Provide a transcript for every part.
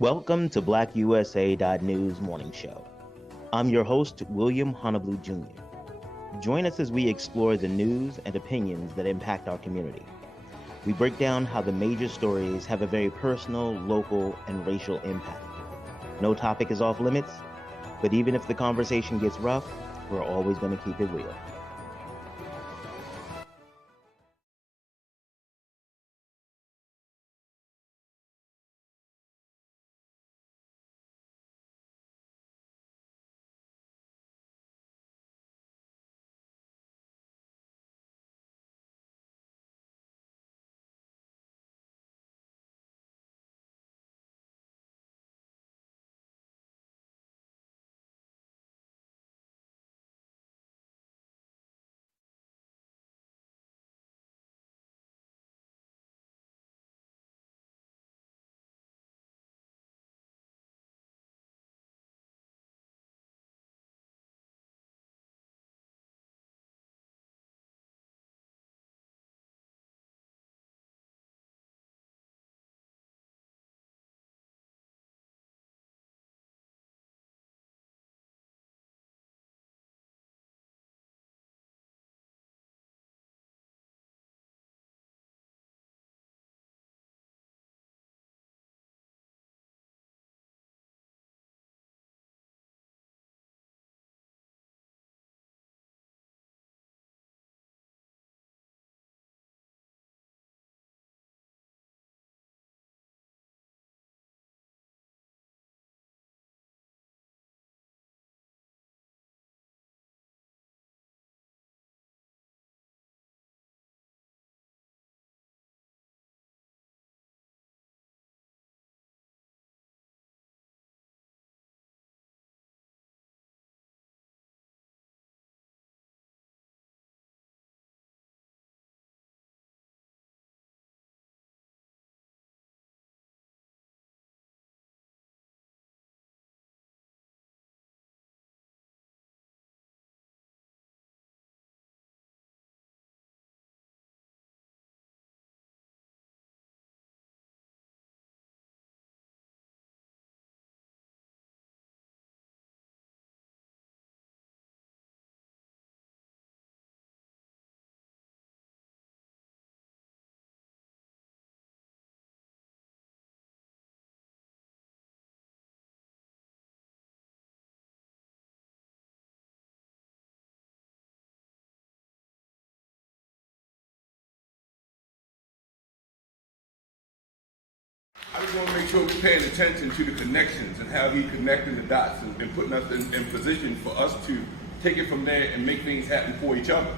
Welcome to BlackUSA.news morning show. I'm your host, William Honolulu Jr. Join us as we explore the news and opinions that impact our community. We break down how the major stories have a very personal, local, and racial impact. No topic is off limits, but even if the conversation gets rough, we're always going to keep it real. I just want to make sure we're paying attention to the connections and how he's connecting the dots and putting us in position for us to take it from there and make things happen for each other.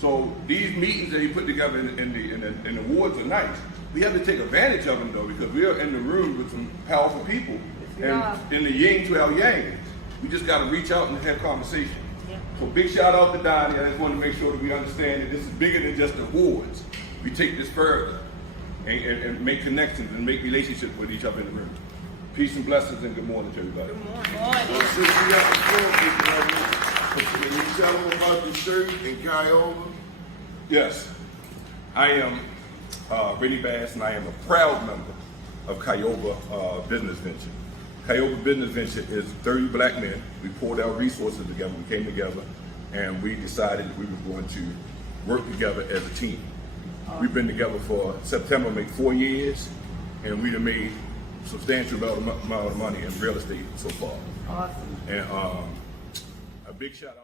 So these meetings that he put together in the wards are nice. We have to take advantage of them though, because we are in the room with some powerful people, and in the yin to our yang. We just got to reach out and have conversation. Yep. So big shout out to Donnie. I just want to make sure that we understand that this is bigger than just awards. We take this further. And make connections and make relationships with each other in the room. Peace and blessings and good morning to everybody. Good morning. Well, since we got the floor, can you tell them about the shirt and Kiowa? Yes, I am Rennie Bass, and I am a proud member of Kiowa Business Venture. Kiowa Business Venture is 30 black men. We pulled our resources together, we came together, and we decided we were going to work together as a team. We've been together for September, make 4 years, and we've made substantial amount of money in real estate so far. Awesome. And a big shout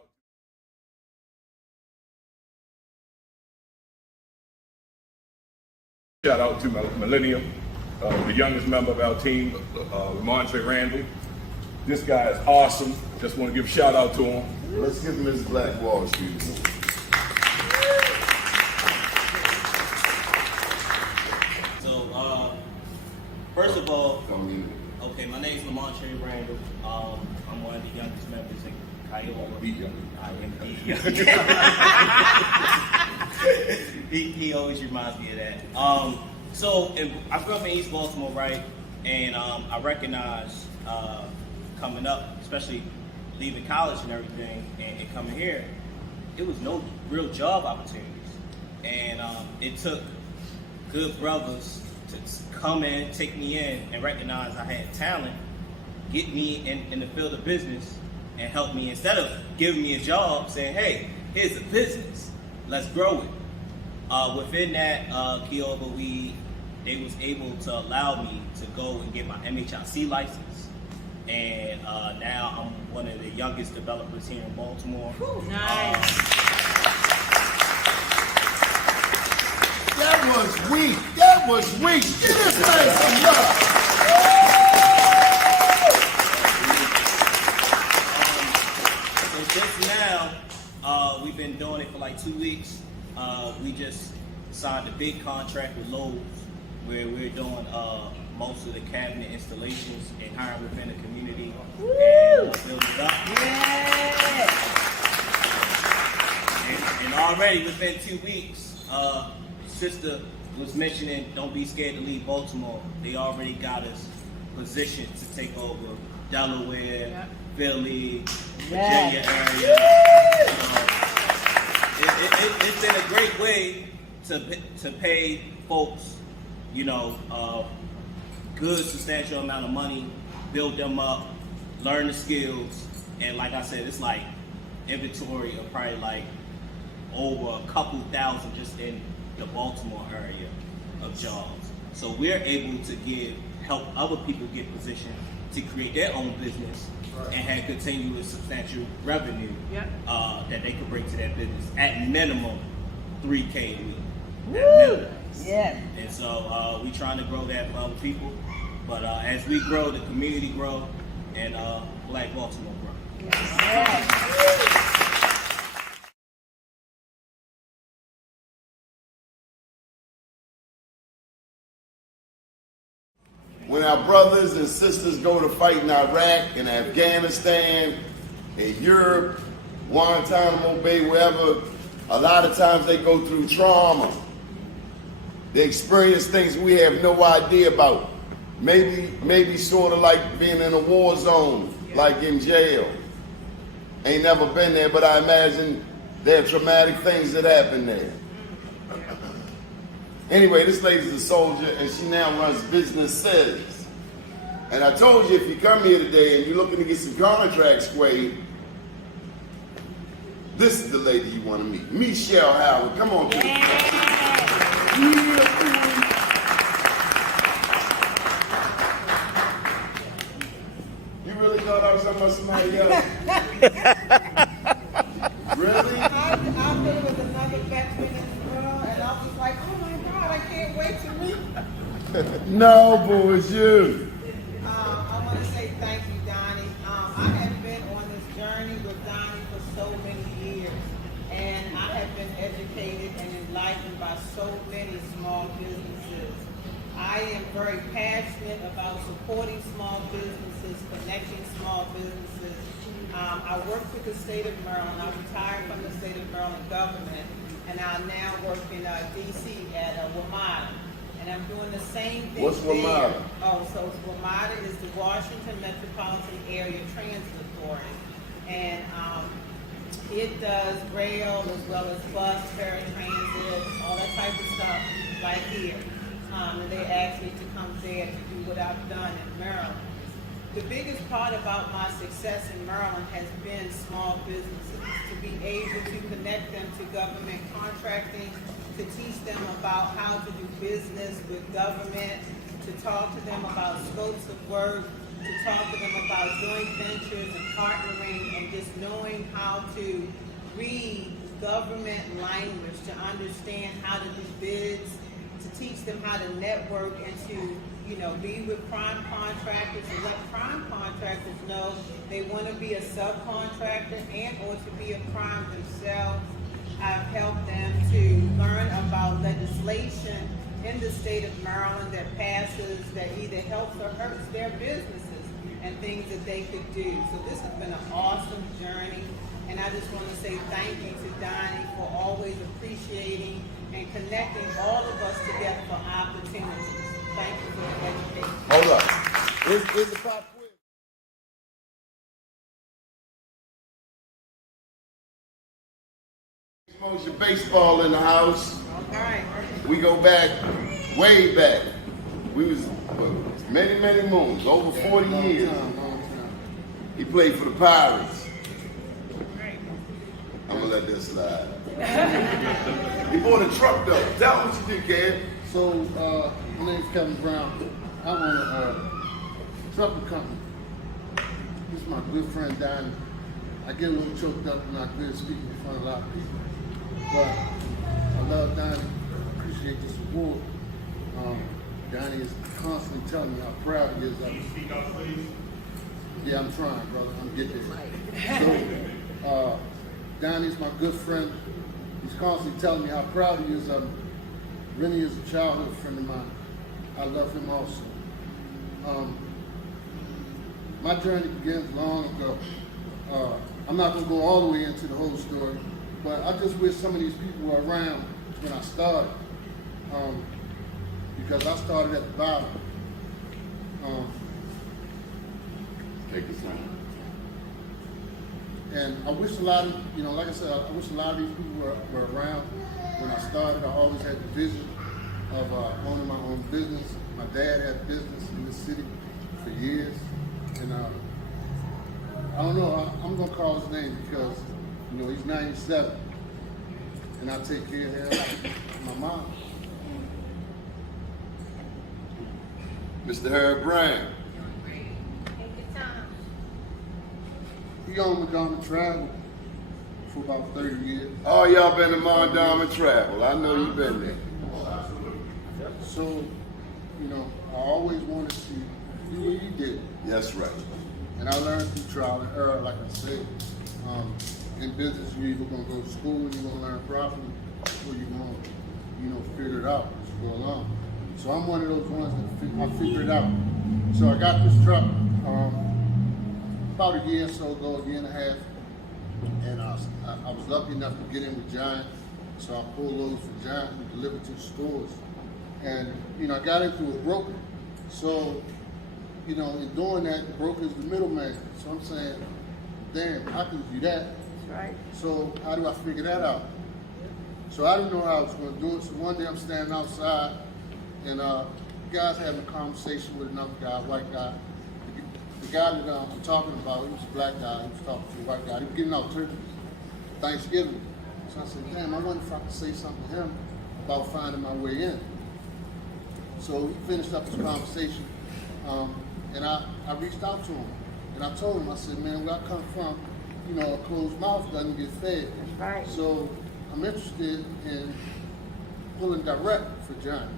out to Millennium, the youngest member of our team, Mann. This guy is awesome. Just want to give a shout out to him. Let's give Ms. Black Wall Street. First of all, okay, my name is Lamont Cherry Randall. I'm one of the youngest members in Kiowa. He always reminds me of that. I grew up in East Baltimore, right? And I recognize coming up, especially leaving college and everything, and coming here, it was no real job opportunities. And it took good brothers to come in, take me in, and recognize I had talent, get me in the field of business, and help me instead of giving me a job, saying, "Hey, here's a business, let's grow it." Within that, Kioba, they was able to allow me to go and get my MHIC license, and now I'm one of the youngest developers here in Baltimore. Nice. That was weak. That was weak. Give this man some love. So just now, we've been doing it for like 2 weeks. We just signed a big contract with Lowe's, where we're doing most of the cabinet installations and hiring within the community and building it up. Yeah. And already within 2 weeks, sister was mentioning, don't be scared to leave Baltimore. They already got us positioned to take over Delaware, Philly, Virginia area. It's been a great way to pay folks, good substantial amount of money, build them up, learn the skills, and like I said, it's like inventory of probably like over a couple thousand just in the Baltimore area of jobs. So we're able to help other people get positioned to create their own business and have continuous substantial revenue that they could bring to that business at minimum $3K a week. At minimum. Yeah. And so we trying to grow that for other people. But as we grow, the community grow, and Black Baltimore grow. Yeah. When our brothers and sisters go to fight in Iraq and Afghanistan, in Europe, Guantanamo Bay, wherever, a lot of times they go through trauma. They experience things we have no idea about. Maybe sort of like being in a war zone, like in jail. Ain't never been there, but I imagine there are traumatic things that happen there. Anyway, this lady's a soldier, and she now runs businesses. And I told you, if you come here today and you're looking to get some contracts swayed, this is the lady you want to meet. Michelle Howard. Come on, kid. You really thought I was talking about somebody else? Really? I've been with another veteran in the world, and I was like, oh my God, I can't wait to meet. No, boo, it's you. I want to say thank you, Donnie. I have been on this journey with Donnie for so many years, and I have been educated and enlightened by so many small businesses. I am very passionate about supporting small businesses, connecting small businesses. I worked with the state of Maryland. I retired from the state of Maryland government, and I now work in D.C. at WMATA. And I'm doing the same thing. What's WMATA? Oh, so WMATA is the Washington Metropolitan Area Transit Authority. And it does rail as well as bus, paratransit, all that type of stuff right here. And they asked me to come there to do what I've done in Maryland. The biggest part about my success in Maryland has been small businesses, to be able to connect them to government contracting, to teach them about how to do business with government, to talk to them about scopes of work, to talk to them about joint ventures and partnering, and just knowing how to read government language, to understand how to do bids, to teach them how to network and to be with prime contractors and let prime contractors know they want to be a subcontractor and or to be a prime themselves. I've helped them to learn about legislation in the state of Maryland that passes that either helps or hurts their businesses and things that they could do. So this has been an awesome journey, and I just want to say thank you to Donnie for always appreciating and connecting all of us together for opportunities. Thank you for the education. Hold up. Here's the pop quiz. Exposure baseball in the house. All right. We go back, way back. we was many moons, over 40 years. Long time. He played for the Pirates. I'm gonna let this slide. He bought a truck though. Tell him what you did, Kev. So, my name's Kevin Brown. I own a trucking company. This is my good friend Donnie. I get a little choked up when I get speaking in front of a lot of people. But I love Donnie. I appreciate this award. Donnie is constantly telling me how proud he is of me. Speak up, please. Yeah, I'm trying, brother. I'm getting there. So, Donnie's my good friend. He's constantly telling me how proud he is of me. Rennie is a childhood friend of mine. I love him also. My journey begins long ago. I'm not going to go all the way into the whole story, but I just wish some of these people were around when I started, because I started at the bottom. Take this one. And I wish a lot of, like I said, I wish a lot of these people were around when I started. I always had the vision of owning my own business. My dad had business in this city for years. And I don't know, I'm going to call his name because, he's 97. And I take care of him and my mom. Mr. Herb Brown. He owned Madonna Travel for about 30 years. Oh, y'all been to Mondama Travel. I know you've been there. So, I always wanted to do what he did. That's right. And I learned through trial and error, like I said. In business, you're either going to go to school and you're going to learn properly, or you're going to, figure it out as you go along. So I'm one of those ones that I figured it out. So I got this truck about a year or so ago, a year and a half, and I was lucky enough to get in with Giant. So I pulled loads for Giant and delivered to the stores. And, I got into a broker. So, in doing that, the broker is the middleman. So I'm saying, damn, I can do that. That's right. So how do I figure that out? So I didn't know how I was going to do it. So one day I'm standing outside, and guys having a conversation with another guy, a white guy. The guy that I'm talking about, he was a black guy. He was talking to a white guy. He was giving out turkeys for Thanksgiving. So I said, damn, I wonder if I could say something to him about finding my way in. So he finished up his conversation, and I reached out to him. And I told him, I said, man, where I come from, a closed mouth doesn't get fed. That's right. So I'm interested in pulling direct for John.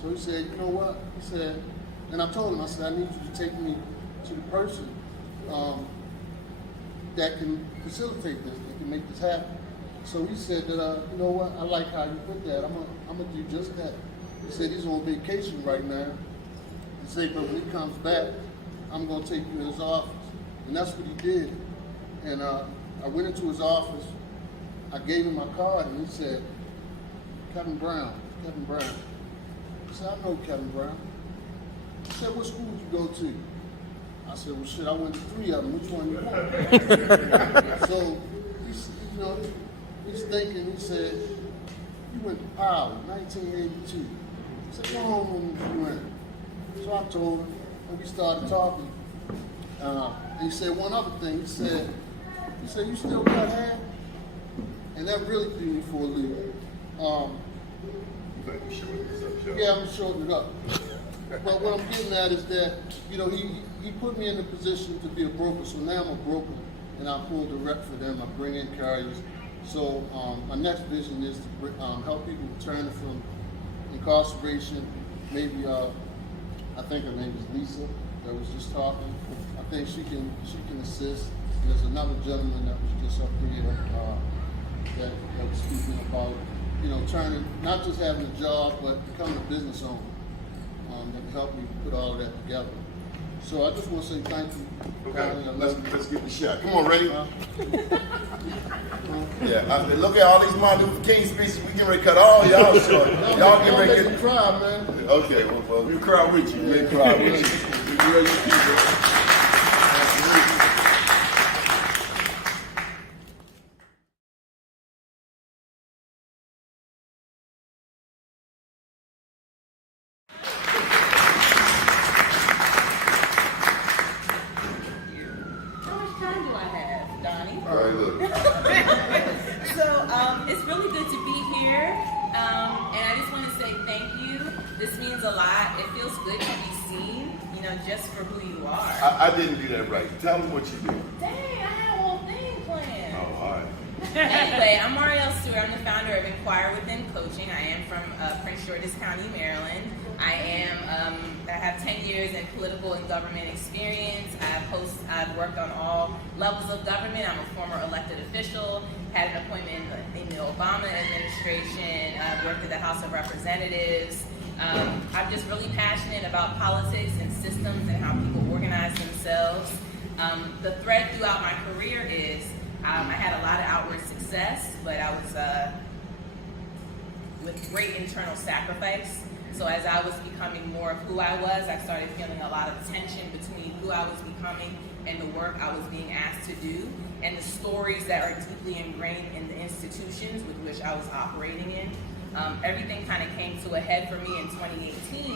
So he said, you know what? He said, and I told him, I said, I need you to take me to the person that can facilitate this, that can make this happen. So he said that, you know what? I like how you put that. I'm gonna do just that. He said he's on vacation right now. He said, but when he comes back, I'm gonna take you to his office. And that's what he did. And I went into his office, I gave him my card, and he said, Kevin Brown. I said, I know Kevin Brown. He said, what school did you go to? I said, well, shit, I went to 3 of them. Which one you want? So, he's thinking, he said, you went to Powell, 1982. He said, what home did you went? So I told him, and we started talking. And he said one other thing. He said, you still got hair? And that really threw me for a loop. Yeah, I'm shortening it up. But what I'm getting at is that, he put me in a position to be a broker. So now I'm a broker, and I pull direct for them. I bring in carriers. So my next vision is to help people return from incarceration. Maybe I think her name is Lisa that was just talking. I think she can assist. There's another gentleman that was just up here that was speaking about, trying to not just having a job, but becoming a business owner that can help me put all of that together. So I just want to say thank you. Okay, let's get the shot. Come on, ready? Yeah, look at all these Martin Luther King speeches. We getting ready to cut all y'all short. Y'all get ready to get cry, man. Okay, well, we'll cry with you. We'll cry with you. We love you people. just for who you are. I didn't do that right. Tell them what you do. Dang, I had a whole thing planned. Oh, all right. Anyway, I'm Marielle Stewart. I'm the founder of Inquire Within Coaching. I am from Prince George's County, Maryland. I have 10 years in political and government experience. I've worked on all levels of government. I'm a former elected official, had an appointment in the Obama administration. I've worked at the House of Representatives. I'm just really passionate about politics and systems and how people organize themselves. The thread throughout my career is I had a lot of outward success, but I was with great internal sacrifice. So as I was becoming more of who I was, I started feeling a lot of tension between who I was becoming and the work I was being asked to do, and the stories that are deeply ingrained in the institutions with which I was operating in. Everything kind of came to a head for me in 2018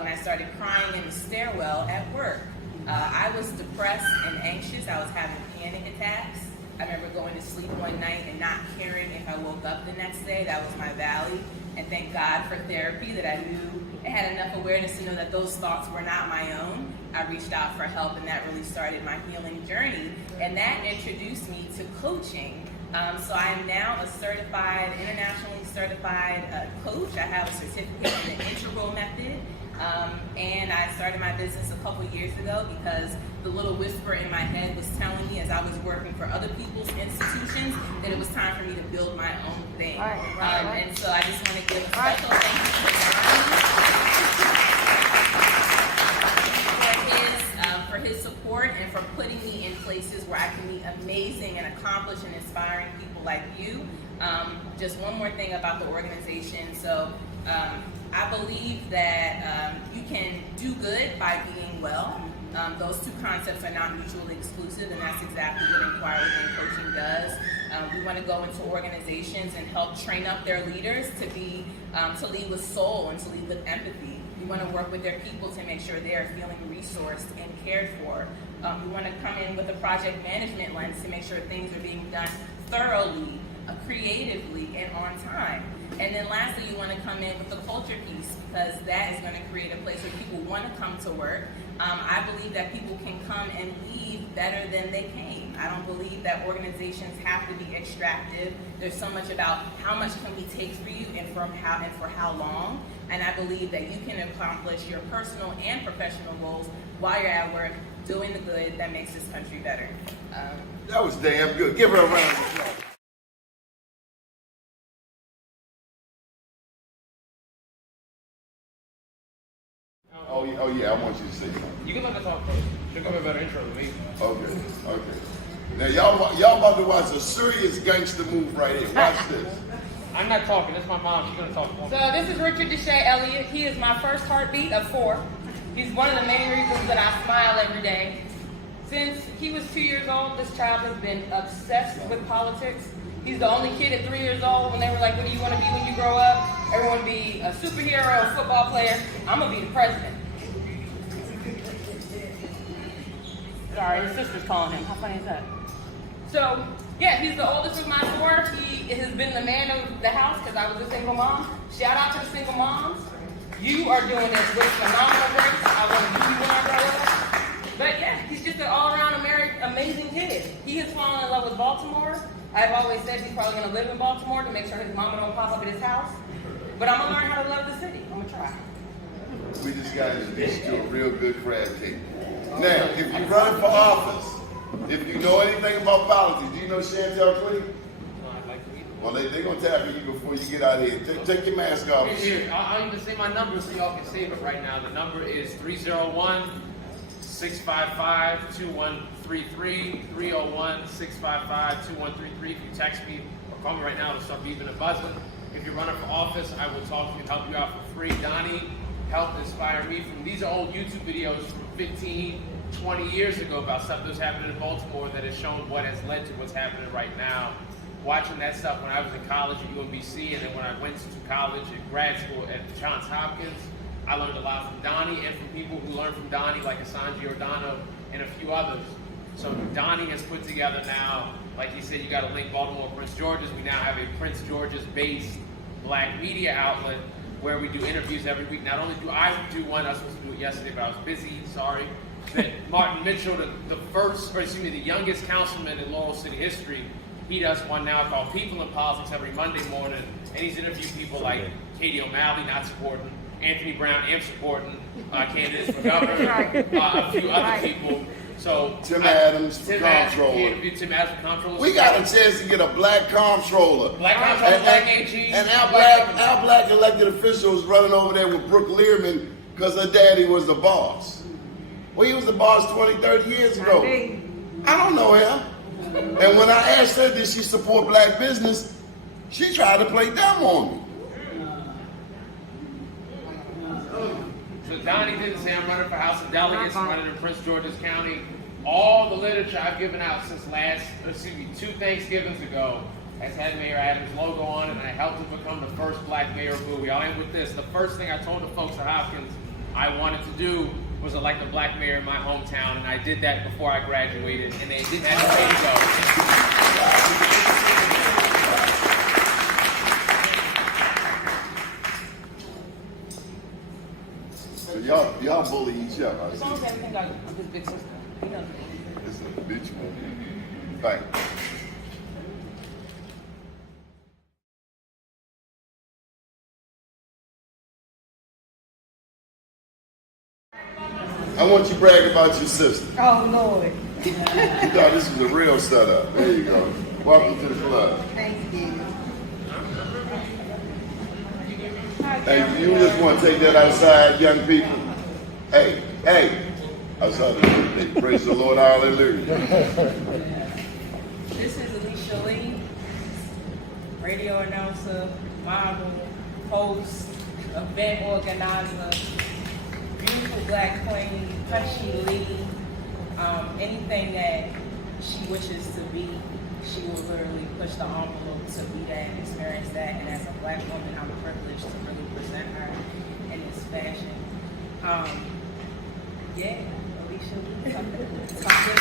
when I started crying in the stairwell at work. I was depressed and anxious. I was having panic attacks. I remember going to sleep one night and not caring if I woke up the next day. That was my valley. And thank God for therapy that I knew and had enough awareness to know that those thoughts were not my own. I reached out for help, and that really started my healing journey. And that introduced me to coaching. So I am now a internationally certified coach. I have a certificate in the Integral Method. And I started my business a couple years ago because the little whisper in my head was telling me as I was working for other people's institutions that it was time for me to build my own thing. Right. And so I just want to give a special thank you to Mann for his support and for putting me in places where I can meet amazing and accomplished and inspiring people like you. Just one more thing about the organization. So I believe that you can do good by being well. Those two concepts are not mutually exclusive, and that's exactly what Inquire Within Coaching does. We want to go into organizations and help train up their leaders to lead with soul and to lead with empathy. We want to work with their people to make sure they are feeling resourced and cared for. We want to come in with a project management lens to make sure things are being done thoroughly, creatively, and on time. And then lastly, you want to come in with the culture piece, because that is going to create a place where people want to come to work. I believe that people can come and leave better than they came. I don't believe that organizations have to be extractive. There's so much about how much can we take for you and for how long. And I believe that you can accomplish your personal and professional goals while you're at work doing the good that makes this country better. That was damn good. Give her a round of applause. Oh yeah, I want you to say something. You can let us talk first. She'll give a better intro than me. Okay. Now y'all about to watch a serious gangster move right here. Watch this. I'm not talking. This is my mom. She's gonna talk for me. So this is Richard Deshae Elliott. He is my first heartbeat of 4. He's one of the many reasons that I smile every day. Since he was 2 years old, this child has been obsessed with politics. He's the only kid at 3 years old when they were like, what do you want to be when you grow up? Everyone be a superhero, a football player. I'm going to be the president. Sorry, his sister's calling him. How funny is that? So, yeah, he's the oldest of my 4. He has been the man of the house because I was a single mom. Shout out to the single moms. You are doing this with phenomenal grace. I want to be you when I grow up. But yeah, he's just an all-around amazing kid. He has fallen in love with Baltimore. I've always said he's probably going to live in Baltimore to make sure his mama don't pop up at his house. But I'm going to learn how to love the city. I'm going to try. We just got introduced to a real good crab cake. Now, if you're running for office, if you know anything about politics, do you know Chantel Clee? Well, they're going to tap you before you get out of here. Take your mask off. Here, I'll even say my number so y'all can save it right now. The number is 301-655-2133, 301-655-2133. If you text me or call me right now, it'll start beeping and buzzing. If you're running for office, I will talk to you and help you out for free. Donnie helped inspire me these are old YouTube videos from 15, 20 years ago about stuff that was happening in Baltimore that has shown what has led to what's happening right now. Watching that stuff when I was in college at UMBC, and then when I went to college and grad school at Johns Hopkins, I learned a lot from Donnie and from people who learned from Donnie, like Asanji Ordano and a few others. So Donnie has put together now, like he said, you got to link Baltimore, Prince George's. We now have a Prince George's-based black media outlet where we do interviews every week. Not only do I do one, I was supposed to do it yesterday, but I was busy, sorry. That Martin Mitchell, the youngest councilman in Laurel City history, he does one now called People in Politics every Monday morning, and he's interviewed people like Katie O'Malley, not supporting, Anthony Brown, am supporting, candidates for governor, a few other people. So Tim Adams for comptroller. He interviewed Tim Adams for comptroller. We got a chance to get a black comptroller. Black comptroller, black AG. And our black elected officials running over there with Brooke Learman because her daddy was the boss. Well, he was the boss 20, 30 years ago. I don't know him. And when I asked her, did she support black business, she tried to play dumb on me. So Donnie didn't say I'm running for House of Delegates, I'm running in Prince George's County. All the literature I've given out since 2 Thanksgivings ago has had Mayor Adams' logo on it, and I helped him become the first black mayor of Bowie. I'll end with this. The first thing I told the folks at Hopkins I wanted to do was elect a black mayor in my hometown, and I did that before I graduated, and they didn't have a way to So y'all bully each other. As long as everything like his big sister. He knows. It's a bitch movie. Thank you. I want you to brag about your sister. Oh, Lord. You thought this was a real setup. There you go. Welcome to the club. Thank you. Hey, you just want to take that outside, young people? Hey, outside the birthday. Praise the Lord, hallelujah. This is Alicia Lee, radio announcer, model, host, event organizer, beautiful black queen, punchy Lee. Anything that she wishes to be, she will literally push the envelope to be that and experience that. And as a black woman, I'm privileged to really present her in this fashion. Yeah, Alicia Lee. Thank you.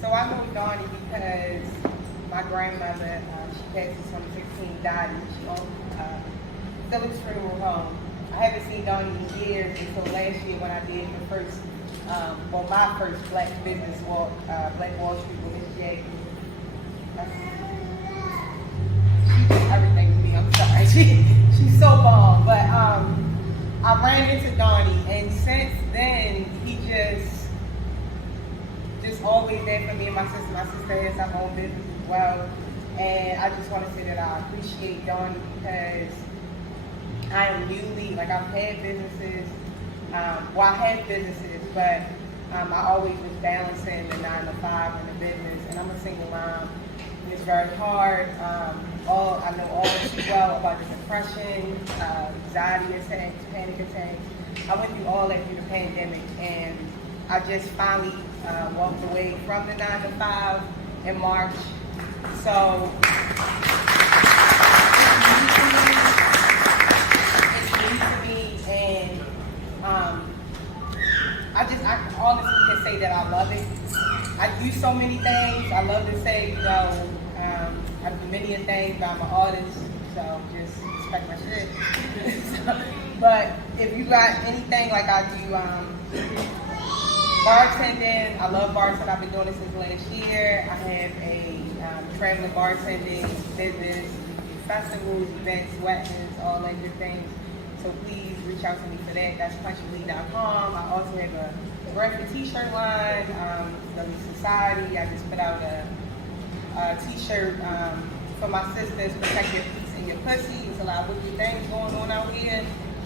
So I moved on because my grandmother, she passed in 2016, died, and she owned Phillips Funeral Home. I haven't seen Donnie in years until last year when I did the first, my first black business walk, Black Wall Street with Miss Jackie. She did everything to me, I'm sorry. She's so bomb. But I ran into Donnie, and since then, he just always there for me and my sister. My sister has her own business as well. And I just want to say that I appreciate Donnie because I am newly, I've had businesses, I have businesses, but I always was balancing the 9 to 5 and the business, and I'm a single mom. It's very hard. I know all too well about the depression, anxiety attacks, panic attacks. I went through all that through the pandemic, and I just finally walked away from the 9 to 5 in March. So, and I honestly can say that I love it. I do so many things. I love to say, I do many things, but I'm an artist, so just respect my shit. But if you got anything like I do, bartending, I love bartending. I've been doing it since last year. I have a traveling bartending business, festivals, events, weddings, all that good things. So please reach out to me for that. That's punchylee.com. I also have a graphic t-shirt line, the Society. I just put out a t-shirt for my sisters, protect your peace and your pussy. There's a lot of wicked things going on out here.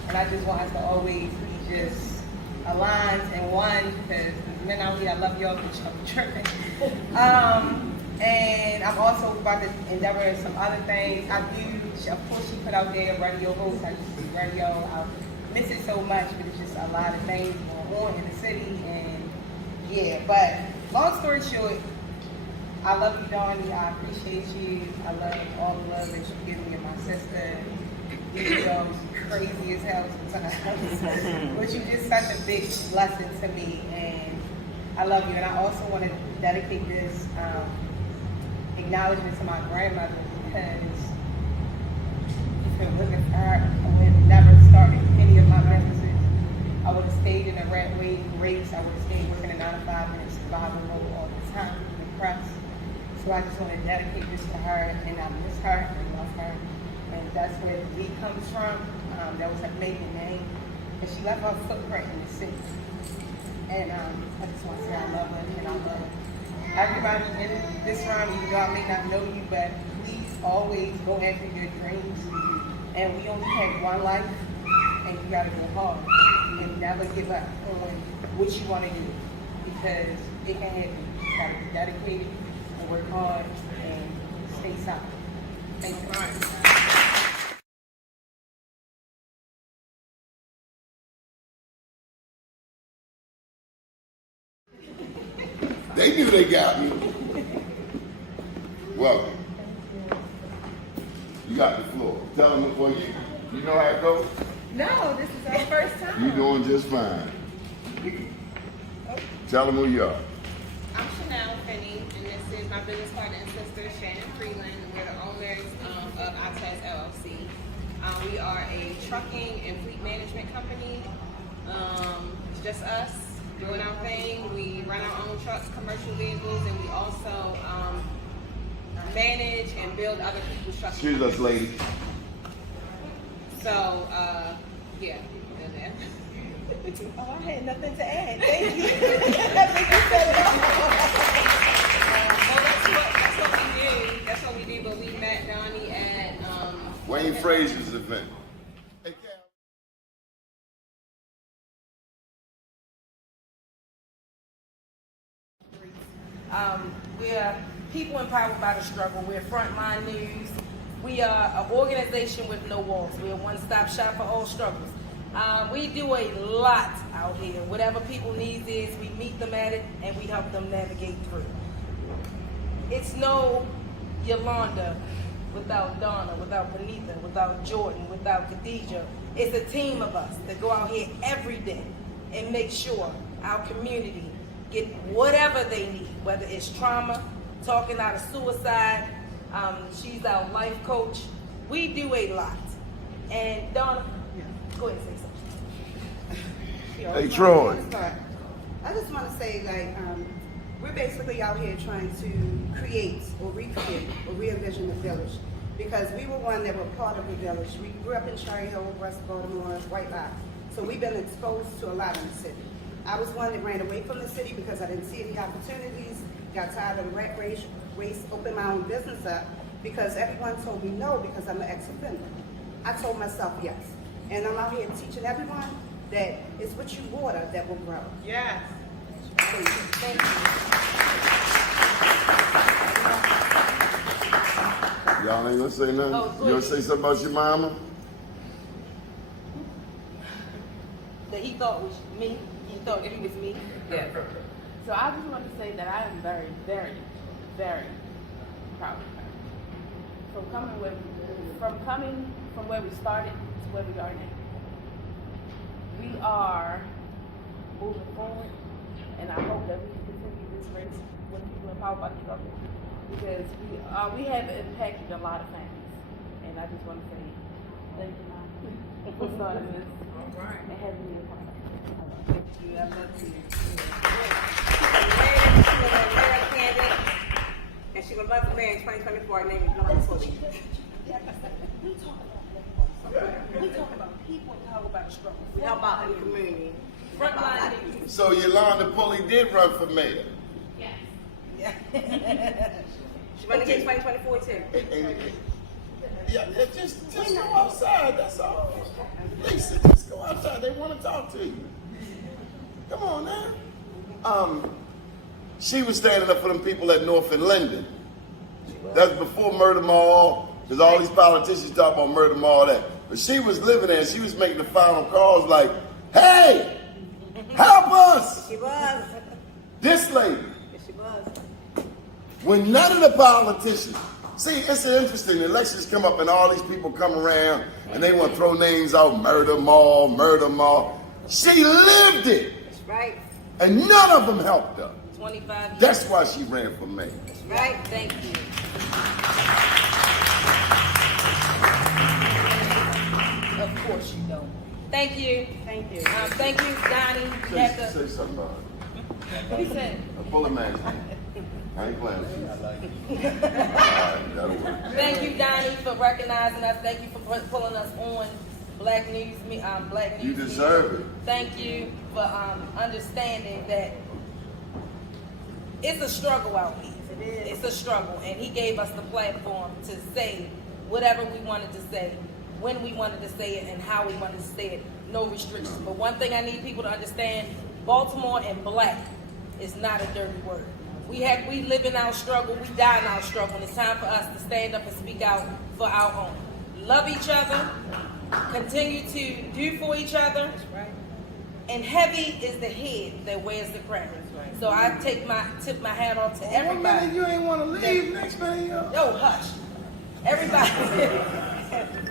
And I just want us to always be just aligned and one, because the men out here, I love y'all, but y'all be tripping. And I'm also about to endeavor in some other things. I do, of course, she put out there a radio host. I used to do radio. I miss it so much, but it's just a lot of things going on in the city. And yeah, but long story short, I love you, Donnie. I appreciate you. I love all the love that you give me and my sister. You know, crazy as hell sometimes. But you're just such a big blessing to me, and I love you. And I also want to dedicate this acknowledgement to my grandmother, because if it wasn't for her, I would have never started any of my businesses. I would have stayed in a rat race. I would have stayed working a 9-to-5 in a survival mode all the time, depressed. So I just want to dedicate this to her, and I miss her and I love her. And that's where the Lee comes from. That was her maiden name. And she left her footprint in the city. And I just want to say I love her and I love everybody in this room, even though I may not know you, but please always go after your dreams. And we only have one life, and you gotta go hard. And never give up on what you want to do, because it can happen. You gotta be dedicated and work hard and stay solid. Thank you. They knew they got me. Welcome. You got the floor. Tell them before you know how it goes? No, this is our first time. You're doing just fine. Tell them who you are. I'm Chanel Finney, and this is my business partner and sister, Shannon Freeland. We're the owners of Altes LLC. We are a trucking and fleet management company. It's just us doing our thing. We run our own trucks, commercial vehicles, and we also manage and build other people's trucks. Excuse us, ladies. So, yeah. Oh, I had nothing to add. Thank you. I think you said it all. That's what we do. That's what we do. But we met Donnie at Wayne Frazier's event. Hey, We're people empowered by the struggle. We're Frontline News. We are an organization with no walls. We're a one-stop shop for all struggles. We do a lot out here. Whatever people needs is, we meet them at it and we help them navigate through. It's no Yolanda without Donna, without Benita, without Jordan, without Khadijah. It's a team of us that go out here every day and make sure our community get whatever they need, whether it's trauma, talking out of suicide. She's our life coach. We do a lot. And Donna, go ahead and say something. Hey, Troy. I just want to say, like, we're basically out here trying to create or recreate or re-envision the village, because we were one that were part of the village. We grew up in Cherry Hill, West Baltimore, White Rock. So we've been exposed to a lot in the city. I was one that ran away from the city because I didn't see any opportunities, got tired of the rat race, opened my own business up because everyone told me no because I'm an ex-offender. I told myself yes. And I'm out here teaching everyone that it's what you water that will grow. Yes. Thank you. Y'all ain't gonna say nothing? You gonna say something about your mama? That he thought was me. He thought that he was me. Yeah. So I just want to say that I am very, very, very proud of her. From coming from where we started to where we are now. We are moving forward, and I hope that we can continue this race with people empowered by the struggle, because we have impacted a lot of families, and I just want to say thank you, Mom, for starting this and having me a part of it. Thank you. I love you. She was a mayor candidate, and she was love the mayor in 2024. Her name is Dawn Fully. We talk about people empowered by the struggle. We help out in the community. Frontline News. So Yolanda Pulley did run for mayor. Yes. Yeah. She went again 2024 too. Yeah, just go outside, that's all. Lisa, just go outside. They want to talk to you. Come on now. She was standing up for them people at North and Linden. That's before Murder Mall, because all these politicians talk about Murder Mall, that. But she was living there, and she was making the final calls like, hey, help us. She was. This lady. Yes, she was. When none of the politicians, see, it's interesting, elections come up and all these people come around and they want to throw names out, Murder Mall, Murder Mall. She lived it. That's right. And none of them helped her. 25 years. That's why she ran for mayor. That's right. Thank you. Of course you don't. Thank you. Thank you. Thank you, Donnie. You have to. Say something about What he said? it. A bullet man. I ain't playing with you. All right, that'll work. Thank you, Donnie, for recognizing us. Thank you for pulling us on Black News. Black News. You deserve it. Thank you for understanding that it's a struggle out here. It's a struggle, and he gave us the platform to say whatever we wanted to say, when we wanted to say it, and how we wanted to say it. No restrictions. But one thing I need people to understand: Baltimore and Black is not a dirty word. We live in our struggle, we die in our struggle, and it's time for us to stand up and speak out for our own. Love each other, continue to do for each other. That's right. And heavy is the head that wears the crown. That's right. So I tip my hat off to everybody. 1 minute you ain't want to leave, next minute you. Yo, hush. Everybody,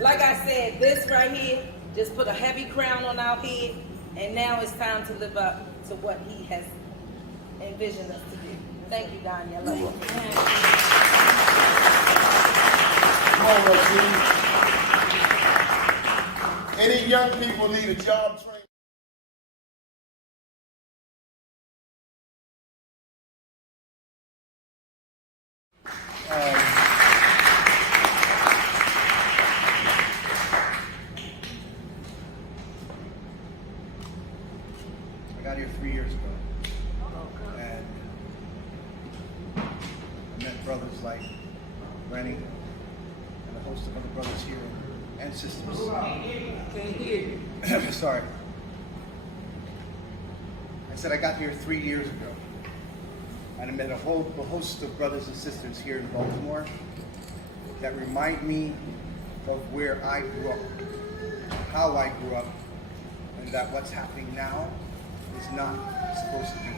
like I said, this right here just put a heavy crown on our head, and now it's time to live up to what he has envisioned us to do. Thank you, Donnie. I love you. Come on, Rasheed. Any young people need a job training? I got here 3 years ago. And I met brothers like Rennie and a host of other brothers here and sisters. Can't hear you. Sorry. I said I got here 3 years ago. And I met a host of brothers and sisters here in Baltimore that remind me of where I grew up, how I grew up, and that what's happening now is not supposed to be.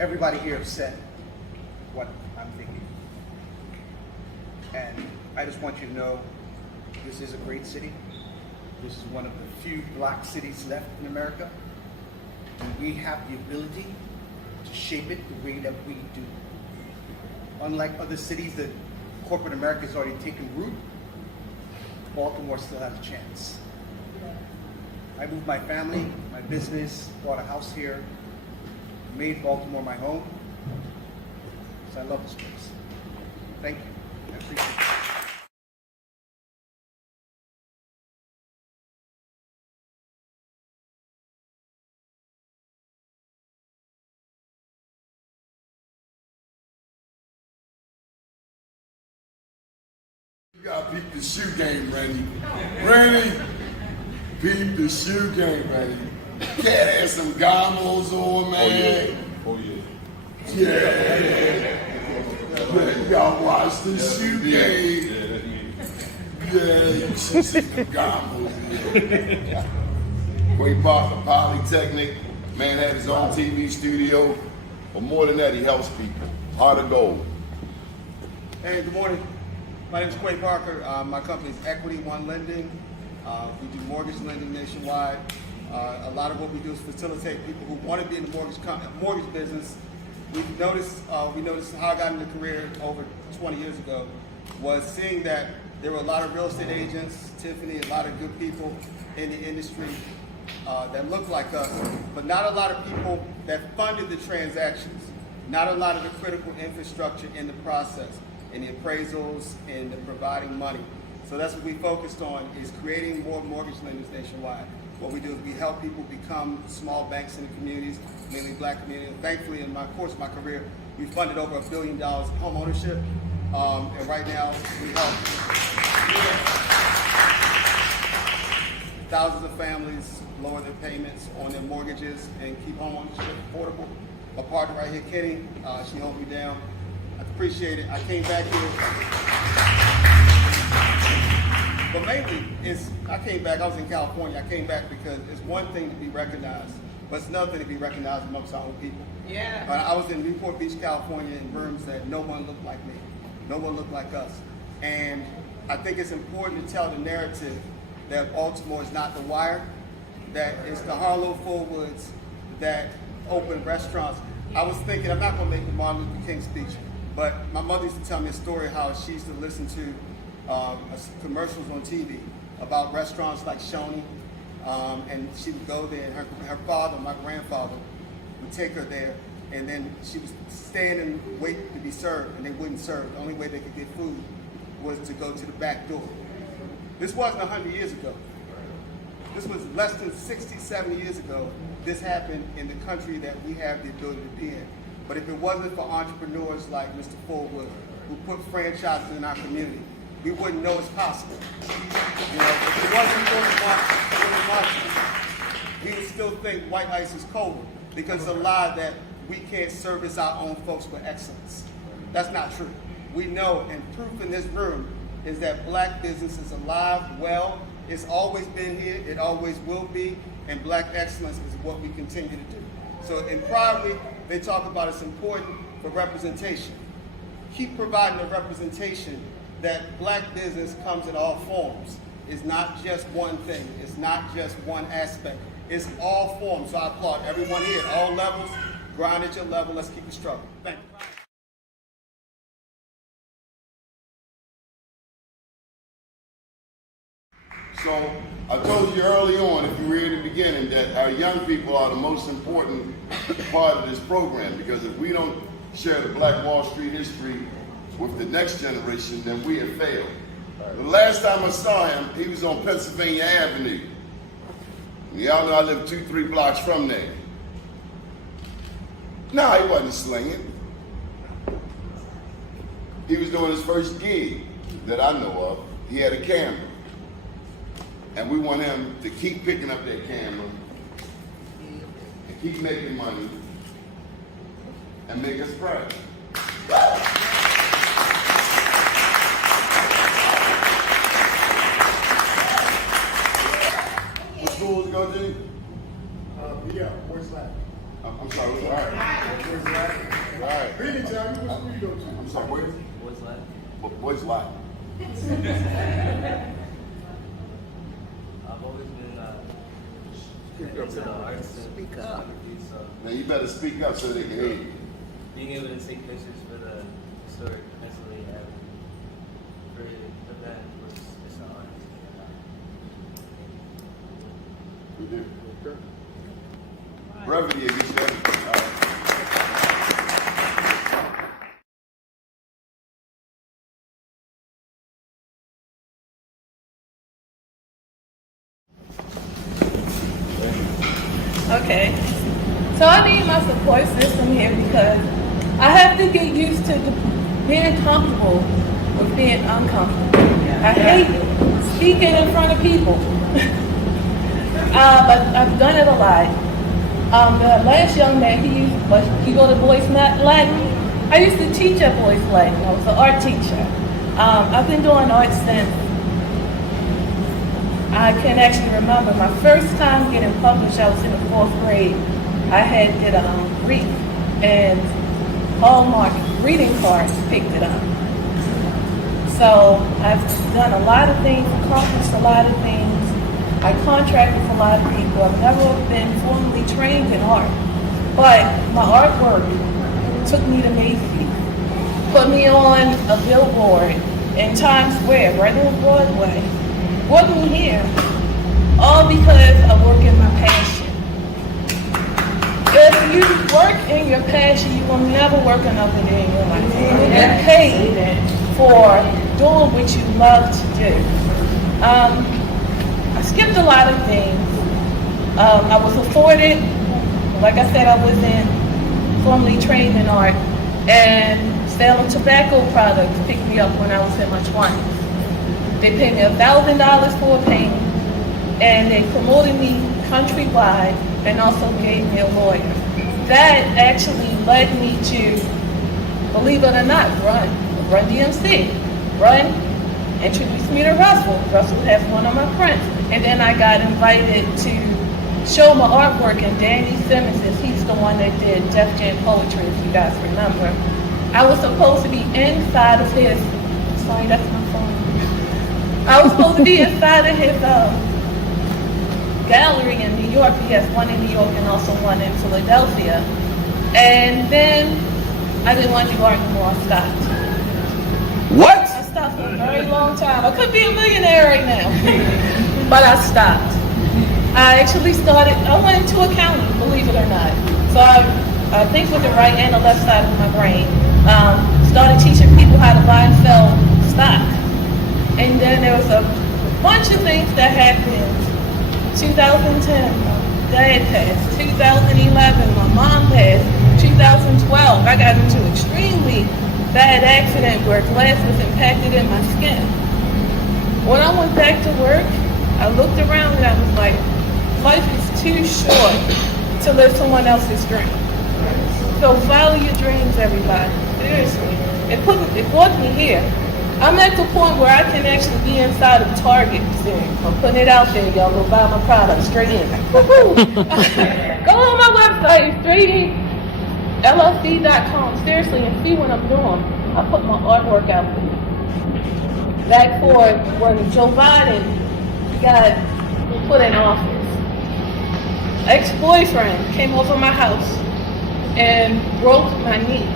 Everybody here has said what I'm thinking. And I just want you to know this is a great city. This is one of the few Black cities left in America. And we have the ability to shape it the way that we do. Unlike other cities that corporate America has already taken root, Baltimore still has a chance. I moved my family, my business, bought a house here, made Baltimore my home. So I love this place. Thank you. I appreciate it. You gotta peep the shoe game, Randy. Randy, peep the shoe game, Randy. Cat has some goggles on, man. Oh yeah. Yeah, y'all watch the shoe game. Yeah, that's me. Yeah, you should see the goggles. Great Parker Polytechnic. Man had his own TV studio. But more than that, he helps people. Heart of gold. Hey, good morning. My name is Quay Parker. My company is Equity One Lending. We do mortgage lending nationwide. A lot of what we do is facilitate people who want to be in the mortgage business. We noticed how I got into the career over 20 years ago was seeing that there were a lot of real estate agents, Tiffany, a lot of good people in the industry that looked like us, but not a lot of people that funded the transactions, not a lot of the critical infrastructure in the process, in the appraisals, and the providing money. So that's what we focused on, is creating more mortgage lenders nationwide. What we do is we help people become small banks in the communities, mainly Black communities. Thankfully, in my career, we funded over $1 billion of home ownership. And right now, we help thousands of families lower their payments on their mortgages and keep home ownership affordable. My partner right here, Kenny, she held me down. I appreciate it. I came back here. But mainly, I came back, I was in California. I came back because it's one thing to be recognized, but it's another thing to be recognized amongst our own people. Yeah. I was in Newport Beach, California, in rooms that no one looked like me. No one looked like us. And I think it's important to tell the narrative that Baltimore is not the Wire, that it's the Harlow Fullwoods that open restaurants. I was thinking, I'm not going to make the Martin Luther King speech, but my mother used to tell me a story how she used to listen to commercials on TV about restaurants like Shoney, and she would go there, and her father, my grandfather, would take her there, and then she would stand and wait to be served, and they wouldn't serve. The only way they could get food was to go to the back door. This wasn't 100 years ago. This was less than 60, 70 years ago. This happened in the country that we have the ability to be in. But if it wasn't for entrepreneurs like Mr. Forwood, who put franchises in our community, we wouldn't know it's possible. You know, if it wasn't for the market, we would still think white ice is cold, because it's a lie that we can't service our own folks with excellence. That's not true. We know, and proof in this room is that black business is alive, well. It's always been here, it always will be, and black excellence is what we continue to do. So in Pride Week, they talk about it's important for representation. Keep providing the representation that black business comes in all forms. It's not just one thing, it's not just one aspect. It's all forms. So I applaud everyone here at all levels. Grind at your level, let's keep the struggle. Thank you. So I told you early on, if you were here at the beginning, that our young people are the most important part of this program, because if we don't share the Black Wall Street history with the next generation, then we have failed. The last time I saw him, he was on Pennsylvania Avenue. Y'all know I live 2-3 blocks from there. No, he wasn't slinging. He was doing his first gig that I know of. He had a camera. And we want him to keep picking up that camera and keep making money and make us proud. What school was he going to? Yeah, Boys Lab. I'm sorry, all right. Boys Lab. All right. Really, John, what school you go to? I'm sorry, where? Boys Lab. Boys Lab. I've always been into the arts and photography, so Now you better speak up so they can hear you. being able to take pictures for the historic Pennsylvania Avenue for the event was just an honor. We do. Brevity against everything. All right. Okay. So I need my support system here because I have to get used to being comfortable with being uncomfortable. I hate speaking in front of people. But I've done it a lot. The last young man, he go to Boys Latin. I used to teach at Boys Latin. I was an art teacher. I've been doing art since I can actually remember my first time getting published. I was in the 4th grade. I had did Greek and Hallmark reading cards picked it up. So I've done a lot of things, accomplished a lot of things. I contract with a lot of people. I've never been formally trained in art, but my artwork took me to Macy's, put me on a billboard in Times Square, right on Broadway. Brought me here, all because I work in my passion. If you work in your passion, you will never work another day in your life. You will get paid for doing what you love to do. I skipped a lot of things. I was afforded, like I said, I was formally trained in art, and selling tobacco products picked me up when I was in my 20s. They paid me $1,000 for a painting, and they promoted me countrywide and also gave me a lawyer. That actually led me to, believe it or not, Run DMC. Run introduced me to Russell. Russell has one of my prints. And then I got invited to show my artwork, and Danny Simmons, he's the one that did Def Jam Poetry, if you guys remember. I was supposed to be inside of his, sorry, that's my phone. I was supposed to be inside of his gallery in New York. He has one in New York and also one in Philadelphia. And then I didn't want to do art anymore. I stopped. What? I stopped a very long time. I could be a millionaire right now, but I stopped. I actually I went into accounting, believe it or not. So I think with the right and the left side of my brain. Started teaching people how to buy and sell stock. And then there was a bunch of things that happened. 2010, my dad passed. 2011, my mom passed. 2012, I got into an extremely bad accident where glass was impacted in my skin. When I went back to work, I looked around and I was like, life is too short to live someone else's dream. So follow your dreams, everybody. Seriously. It brought me here. I'm at the point where I can actually be inside of Target. I'm putting it out there, y'all. Go buy my product straight in. Woo-hoo. Go on my website, straightinllc.com. Seriously, and see what I'm doing. I put my artwork out there. Back for when Joe Biden got put in office. Ex-boyfriend came over my house and broke my knee.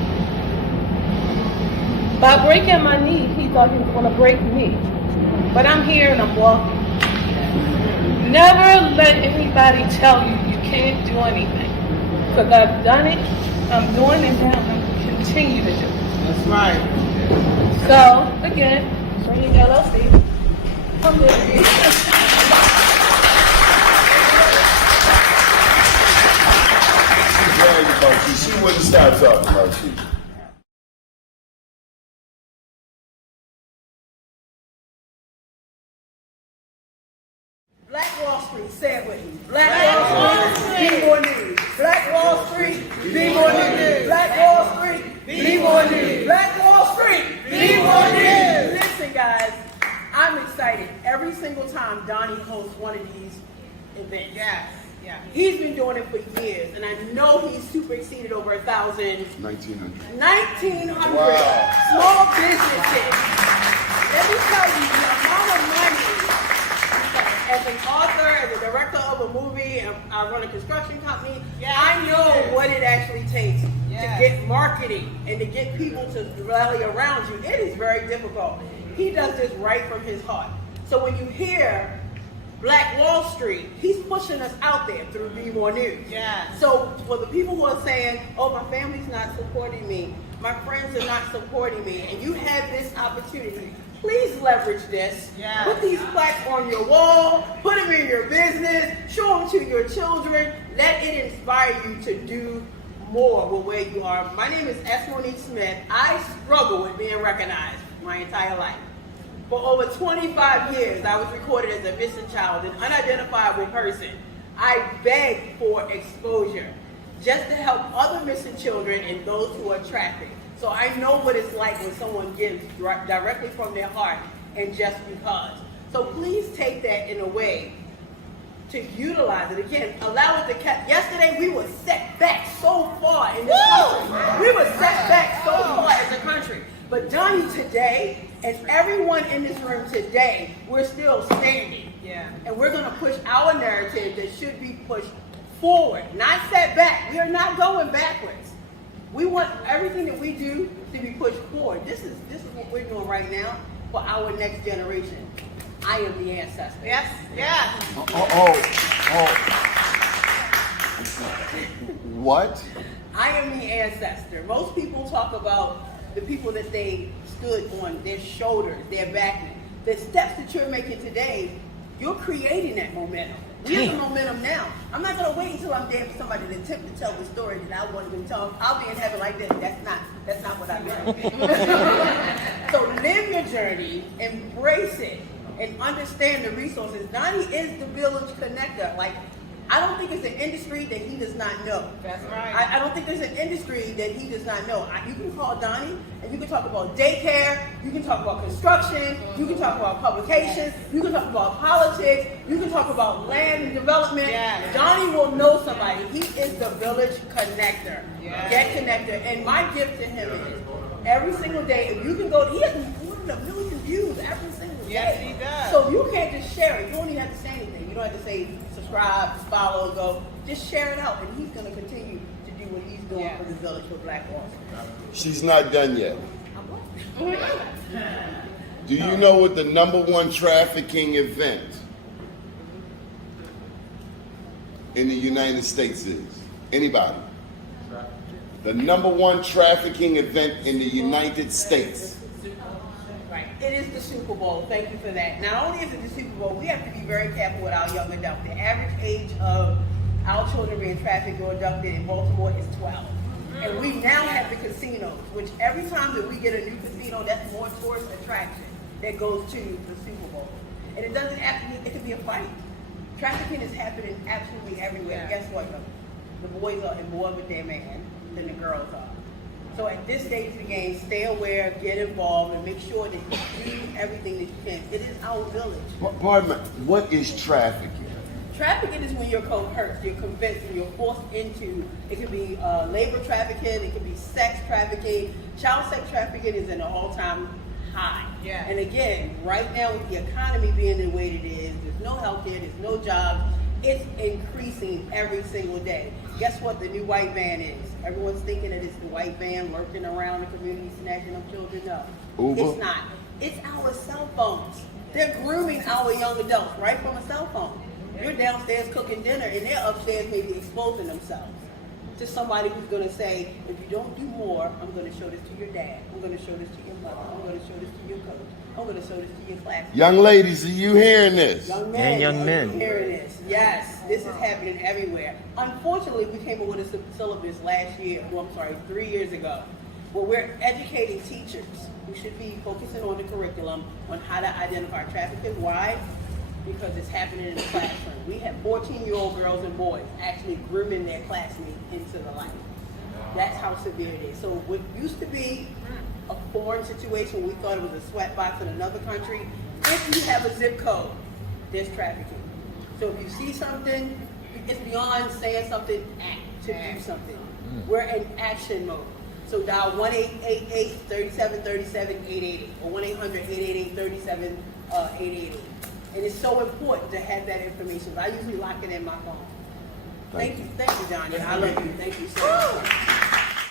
By breaking my knee, he thought he was going to break me. But I'm here and I'm walking. Never let anybody tell you you can't do anything. Because I've done it, I'm doing it now, and I'm going to continue to do it. That's right. So, again, Training LLC. Come here. She wouldn't stop talking about you. Black Wall Street, say it with me. Black Wall Street, be more news. Black Wall Street, be more news. Black Wall Street, be more news. Black Wall Street, be more news. Listen, guys, I'm excited every single time Donnie hosts one of these events. Yes. Yeah. He's been doing it for years, and I know he's super exceeded over 1,000. 1,900. 1,900 Wow. small businesses. Let me tell you, the amount of money, as an author, as a director of a movie, and I run a construction company, I know what it actually takes to get marketing and to get people to rally around you. It is very difficult. He does this right from his heart. So when you hear Black Wall Street, he's pushing us out there through Be More News. Yeah. So for the people who are saying, oh, my family's not supporting me, my friends are not supporting me, and you have this opportunity, please leverage this. Yeah. Put these plaques on your wall, put them in your business, show them to your children, let it inspire you to do more with where you are. My name is S. Monique Smith. I struggle with being recognized my entire life. For over 25 years, I was recorded as a missing child, an unidentifiable person. I begged for exposure just to help other missing children and those who are trafficked. So I know what it's like when someone gives directly from their heart and just because. So please take that in a way to utilize it. Again, allow it to catch. Yesterday we were set back so far in this country. We were set back so far as a country. But Donnie, today, and everyone in this room today, we're still standing. Yeah. And we're going to push our narrative that should be pushed forward, not set back. We are not going backwards. We want everything that we do to be pushed forward. This is what we're doing right now for our next generation. I am the ancestor. Yes. Yes. What? I am the ancestor. Most people talk about the people that they stood on their shoulders, their backing. The steps that you're making today, you're creating that momentum. We have the momentum now. I'm not going to wait until I'm dead for somebody to attempt to tell the story that I wanted to tell. I'll be in heaven like this. That's not what I meant. So live your journey, embrace it, and understand the resources. Donnie is the village connector. Like, I don't think it's an industry that he does not know. That's right. I don't think there's an industry that he does not know. You can call Donnie and you can talk about daycare, you can talk about construction, you can talk about publications, you can talk about politics, you can talk about land and development. Yeah. Donnie will know somebody. He is the village connector. Yeah. Get connector. And my gift to him is every single day, if you can go, he has more than 1 million views every single day. Yes, he does. So you can't just share it. You don't even have to say anything. You don't have to say subscribe, follow, go. Just share it out, and he's going to continue to do what he's doing for the village for Black Wall Street. She's not done yet. Do you know what the #1 trafficking event in the United States is? Anybody? The #1 trafficking event in the United States. Right. It is the Super Bowl. Thank you for that. Not only is it the Super Bowl, we have to be very careful with our young adults. The average age of our children being trafficked or abducted in Baltimore is 12. And we now have the casinos, which every time that we get a new casino, that's more tourist attraction that goes to the Super Bowl. And it doesn't have to be, it could be a fight. Trafficking is happening absolutely everywhere. Guess what, though? The boys are in more of a demand than the girls are. So at this stage of the game, stay aware, get involved, and make sure that you do everything that you can. It is our village. Pardon me, what is trafficking? Trafficking is when you're coerced, you're convinced, and you're forced into, it could be labor trafficking, it could be sex trafficking. Child sex trafficking is an all-time high. Yeah. And again, right now with the economy being the way it is, there's no health care, there's no jobs, it's increasing every single day. Guess what the new white van is? Everyone's thinking that it's the white van lurking around the community snatching up children. No, Uber? It's not. It's our cell phones. They're grooming our young adults right from a cell phone. You're downstairs cooking dinner and they're upstairs maybe exposing themselves to somebody who's going to say, if you don't do more, I'm going to show this to your dad. I'm going to show this to your mother. I'm going to show this to your coach. I'm going to show this to your classmates. Young ladies, are you hearing this? Young men, and young men. Hearing this. Yes, this is happening everywhere. Unfortunately, we came up with a syllabus last year, 3 years ago, where we're educating teachers who should be focusing on the curriculum on how to identify trafficking. Why? Because it's happening in the classroom. We have 14-year-old girls and boys actually grooming their classmates into the light. That's how severe it is. So what used to be a foreign situation, we thought it was a sweatbox in another country. If you have a zip code, there's trafficking. So if you see something, it's beyond saying something, act to do something. We're in action mode. So dial 1-888-3737-888 or 1-800-888-37-888. And it's so important to have that information. I usually lock it in my phone. Thank you, Johnny. I love you. Thank you so much.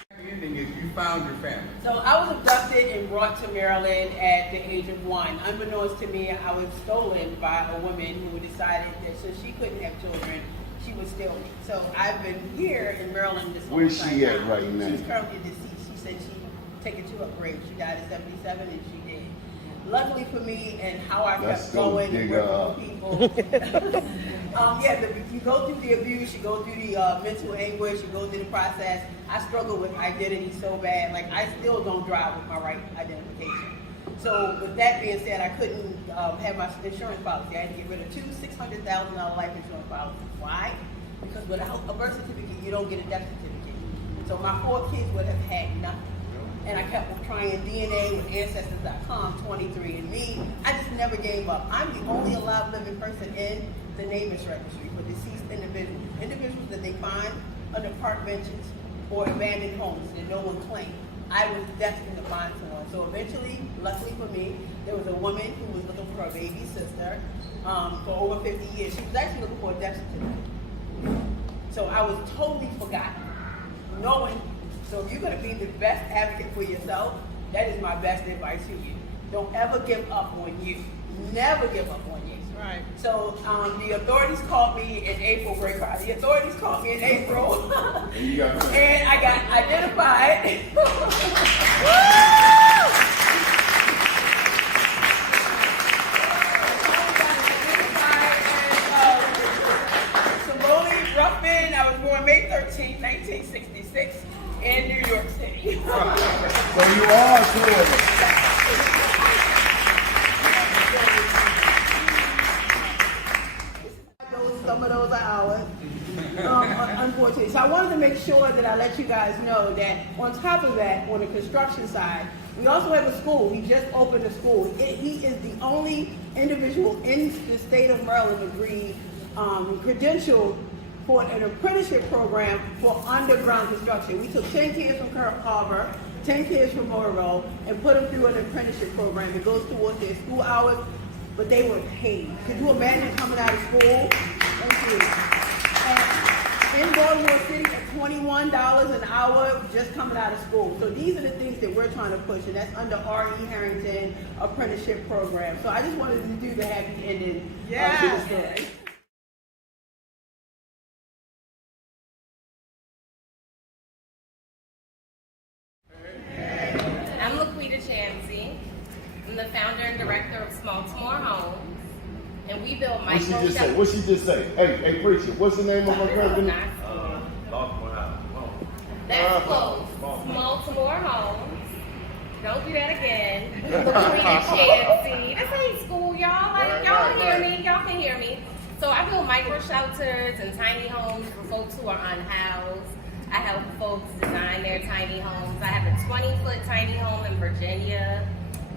The ending is you found your family. So I was abducted and brought to Maryland at the age of 1. Unbeknownst to me, I was stolen by a woman who decided that since she couldn't have children, she would steal me. So I've been here in Maryland this whole time. Where's she at right now? She's currently deceased. She said she'd take it to her grave. She died at 77 and she did. Luckily for me and how I kept going and working with people. You go through the abuse, you go through the mental anguish, you go through the process. I struggle with identity so bad. Like, I still don't drive with my right identification. So with that being said, I couldn't have my insurance policy. I had to get rid of 2 $600,000 life insurance policies. Why? Because without a birth certificate, you don't get a death certificate. So my 4 kids would have had nothing. And I kept trying DNA with Ancestors.com, 23andMe. I just never gave up. I'm the only alive living person in the Namish registry for deceased individuals. Individuals that they find under park benches or abandoned homes that no one claimed. I was destined to find someone. So eventually, luckily for me, there was a woman who was looking for her baby sister for over 50 years. She was actually looking for a death certificate. So I was totally forgotten. So if you're going to be the best advocate for yourself, that is my best advice to you. Don't ever give up on you. Never give up on you. Right. So the authorities called me in April, the authorities called me in April, and I got identified. I was born May 13, 1966 in New York City. So you are Florida. Some of those are ours, unfortunately. So I wanted to make sure that I let you guys know that on top of that, on the construction side, we also have a school. We just opened a school. He is the only individual in the state of Maryland agreed credentialed for an apprenticeship program for underground construction. We took 10 kids from Carver, 10 kids from Morrow, and put them through an apprenticeship program. It goes towards their school hours, but they were paid. Could you imagine coming out of school? Thank you. And in Baltimore City at $21 an hour just coming out of school. So these are the things that we're trying to push, and that's under R.E. Harrington apprenticeship program. So I just wanted to do the happy ending to the story. I'm Laquita Chansey. I'm the founder and director of Baltimore Homes, and we build What she micro. just say? What she just say? Hey, preacher, what's the name of her company? Baltimore House. That's close. Baltimore Homes. Don't do that again. Laquita Chansey. This ain't school, y'all. Like, y'all hear me? Y'all can hear me. So I build micro shelters and tiny homes for folks who are unhoused. I help folks design their tiny homes. I have a 20-foot tiny home in Virginia.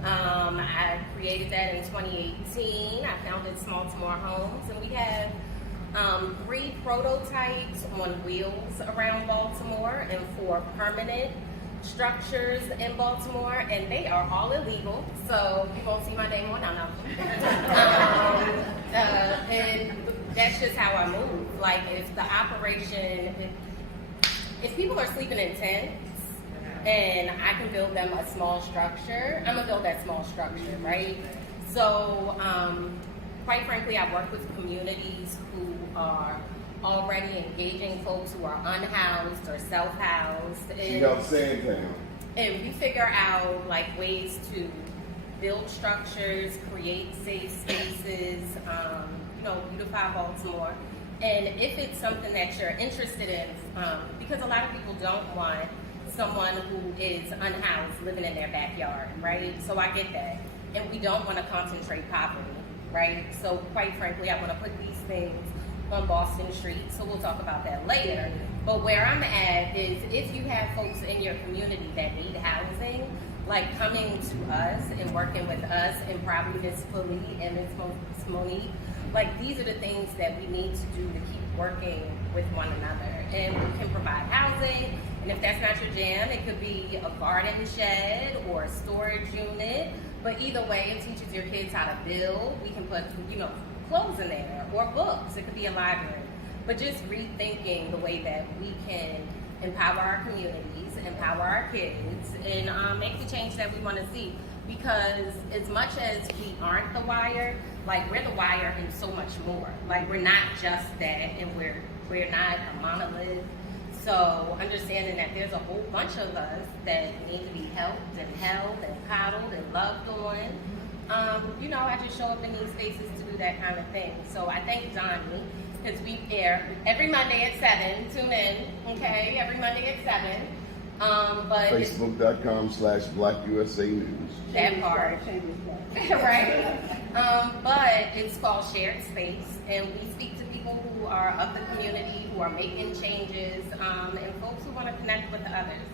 I created that in 2018. I founded Baltimore Homes, and we have 3 prototypes on wheels around Baltimore and 4 permanent structures in Baltimore, and they are all illegal, so you won't see my name on none of them. And that's just how I move. Like, if the operation, if people are sleeping in tents and I can build them a small structure, I'm gonna build that small structure, right? So, quite frankly, I work with communities who are already engaging folks who are unhoused or self-housed. She helped saying to him. And we figure out like ways to build structures, create safe spaces, beautify Baltimore. And if it's something that you're interested in, because a lot of people don't want someone who is unhoused living in their backyard, right? So I get that. And we don't want to concentrate poverty, right? So quite frankly, I want to put these things on Boston Street, so we'll talk about that later. But where I'm at is if you have folks in your community that need housing, like coming to us and working with us, and probably Ms. Pulley and Ms. Monique, like these are the things that we need to do to keep working with one another. And we can provide housing, and if that's not your jam, it could be a garden shed or a storage unit. But either way, it teaches your kids how to build. We can put, clothes in there or books. It could be a library. But just rethinking the way that we can empower our communities, empower our kids, and make the change that we want to see. Because as much as we aren't the wire, like we're the wire and so much more. Like we're not just that, and we're not a monolith. So understanding that there's a whole bunch of us that need to be helped and held and coddled and loved on. I just show up in these spaces to do that kind of thing. So I thank Donnie, because we air every Monday at 7. Tune in, okay? Every Monday at 7. But Facebook.com/BlackUSA.news. That part. Right? But it's called Shared Space, and we speak to people who are of the community, who are making changes, and folks who want to connect with others.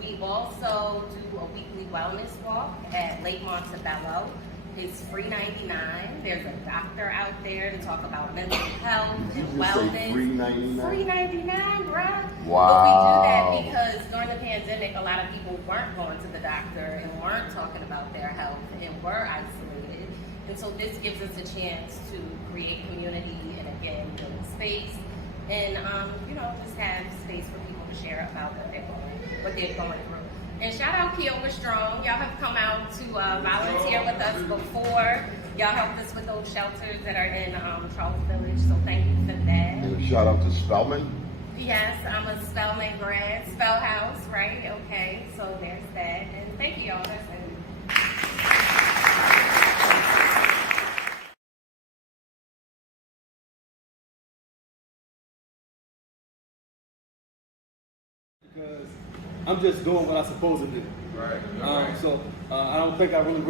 We also do a weekly wellness walk at Lake Montebello. It's free $99. There's a doctor out there to talk about mental health and wellness. Free $99? Free $99, bruh. Wow. But we do that because during the pandemic, a lot of people weren't going to the doctor and weren't talking about their health and were isolated. And so this gives us a chance to create community and again build space and just have space for people to share about what they're going through. And shout out Kiowa Strong. Y'all have come out to volunteer with us before. Y'all helped us with those shelters that are in Charles Village, so thank you for that. And a shout out to Spellman. Yes, I'm a Spellman grad. Spell House, right? Okay, so there's that. And thank you, y'all. That's it. Because I'm just doing what I'm supposed to do. Right. So I don't think I really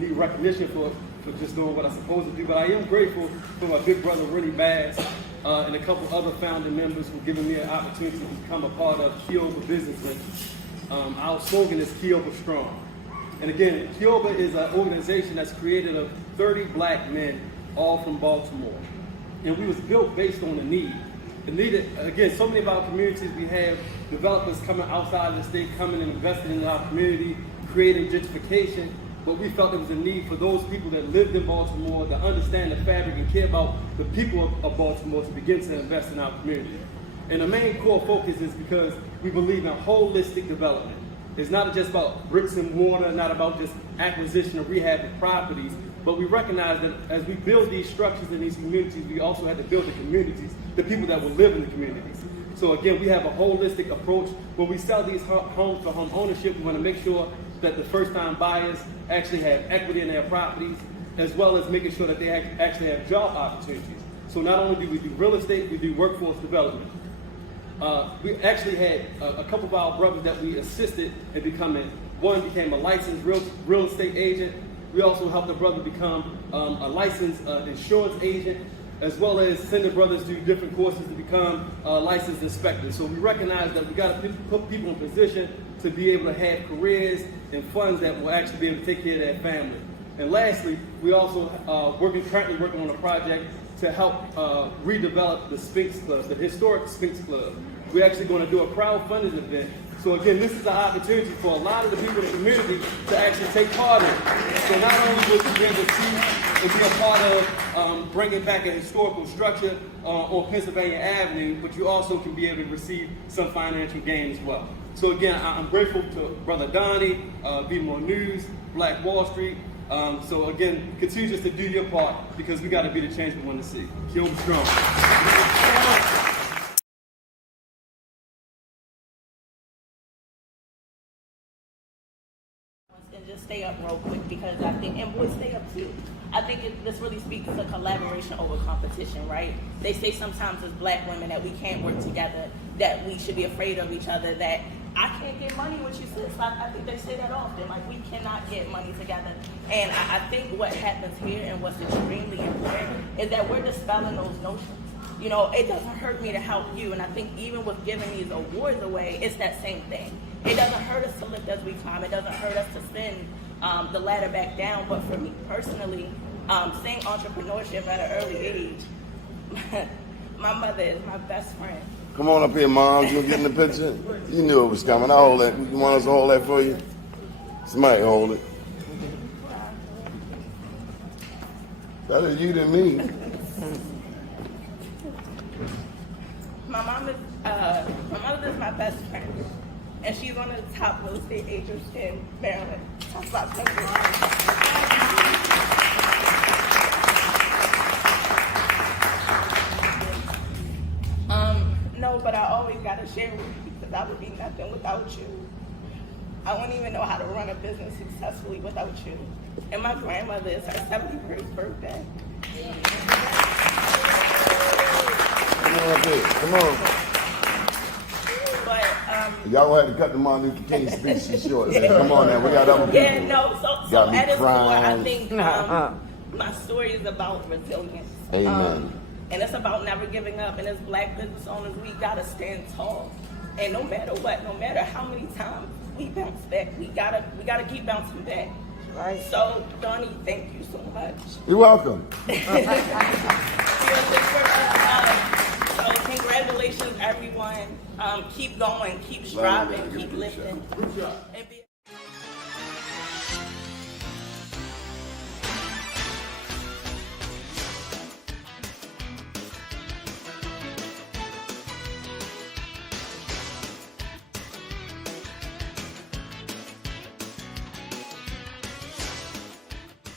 need recognition for just doing what I'm supposed to do. But I am grateful for my big brother, Rennie Bass, and a couple other founding members who've given me an opportunity to become a part of Kiowa Business Ventures. Our slogan is Kiowa Strong. And again, Kiowa is an organization that's created of 30 black men, all from Baltimore. And we was built based on the need. The need, again, so many of our communities, we have developers coming outside of the state, coming and investing in our community, creating gentrification. But we felt there was a need for those people that lived in Baltimore to understand the fabric and care about the people of Baltimore to begin to invest in our community. And the main core focus is because we believe in holistic development. It's not just about bricks and mortar, not about just acquisition or rehab of properties, but we recognize that as we build these structures in these communities, we also have to build the communities, the people that will live in the communities. So again, we have a holistic approach. When we sell these homes for home ownership, we want to make sure that the first-time buyers actually have equity in their properties, as well as making sure that they actually have job opportunities. So not only do we do real estate, we do workforce development. We actually had a couple of our brothers that we assisted in becoming, one became a licensed real estate agent. We also helped a brother become a licensed insurance agent, as well as send the brothers through different courses to become licensed inspectors. So we recognize that we got to put people in position to be able to have careers and funds that will actually be able to take care of their family. And lastly, we also currently working on a project to help redevelop the Sphinx Club, the historic Sphinx Club. We're actually going to do a crowdfunding event. So again, this is an opportunity for a lot of the people in the community to actually take part in it. So not only will you be able to see and be a part of bringing back a historical structure on Pennsylvania Avenue, but you also can be able to receive some financial gain as well. So again, I'm grateful to Brother Donnie, BlackUSA.news, Black Wall Street. So again, continue just to do your part because we got to be the change we want to see. Keep strong. And just stay up real quick because I think, and boys stay up too. I think this really speaks to collaboration over competition, right? They say sometimes as black women that we can't work together, that we should be afraid of each other, that I can't get money with you, sis. I think they say that often, like we cannot get money together. And I think what happens here and what's extremely important is that we're dispelling those notions. You know, it doesn't hurt me to help you. And I think even with giving these awards away, it's that same thing. It doesn't hurt us to lift as we climb. It doesn't hurt us to send the ladder back down. But for me personally, seeing entrepreneurship at an early age, my mother is my best friend. Come on up here, Mom. You get in the picture? You knew it was coming. I'll hold that. You want us to hold that for you? Somebody hold it. Better you than me. My mother is my best friend, and she's one of the top real estate agents in Maryland. No, but I always gotta share with you because I would be nothing without you. I wouldn't even know how to run a business successfully without you. And my grandmother is her 71st birthday. Come on up here. Come on. But y'all had to cut the Martin Luther King speech short. Man. Come on now, we got other people. Yeah, no. So at its core, I think my story is about resilience. Amen. And it's about never giving up. And as black business owners, we gotta stand tall. And no matter what, no matter how many times we bounce back, we gotta keep bouncing back. Right. So, Donnie, thank you so much. You're welcome. So congratulations, everyone. Keep going, keep striving, keep lifting.